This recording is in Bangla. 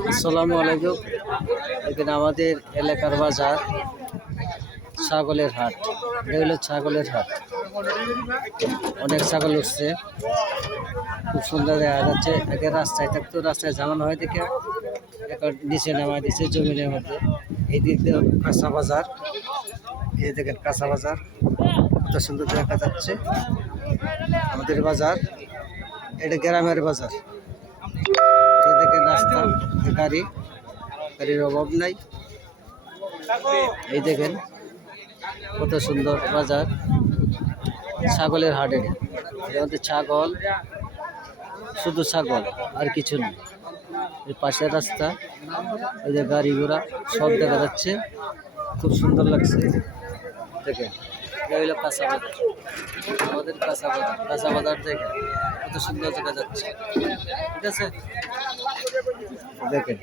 আসসালামু আলাইকুম। এখানে আমাদের এলাকার বাজার ছাগলের হাট। এটা হলো ছাগলের হাট। অনেক ছাগল উঠছে, খুব সুন্দর দেখা যাচ্ছে। আগে রাস্তায় থাকতো, রাস্তায় ঝামেলা হয় দেখে এখন নিচে নামাই দিচ্ছে জমিনের মধ্যে। এই দিক দিয়ে কাঁচা বাজার, এই দেখেন কাঁচা বাজার কত সুন্দর দেখা যাচ্ছে। আমাদের বাজার এটা গ্রামের বাজার। এই দেখেন রাস্তা, গাড়ির অভাব নাই। এই দেখেন কত সুন্দর বাজার, ছাগলের হাট। এর মধ্যে ছাগল, শুধু ছাগল আর কিছু নেই। এর পাশের রাস্তা, এই যে গাড়ি ঘোড়া সব দেখা যাচ্ছে, খুব সুন্দর লাগছে। দেখেন এটা হইলো কাঁচা বাজার, আমাদের কাঁচা বাজার। কাঁচা বাজার দেখেন কত সুন্দর দেখা যাচ্ছে। ঠিক আছে, দেখেন।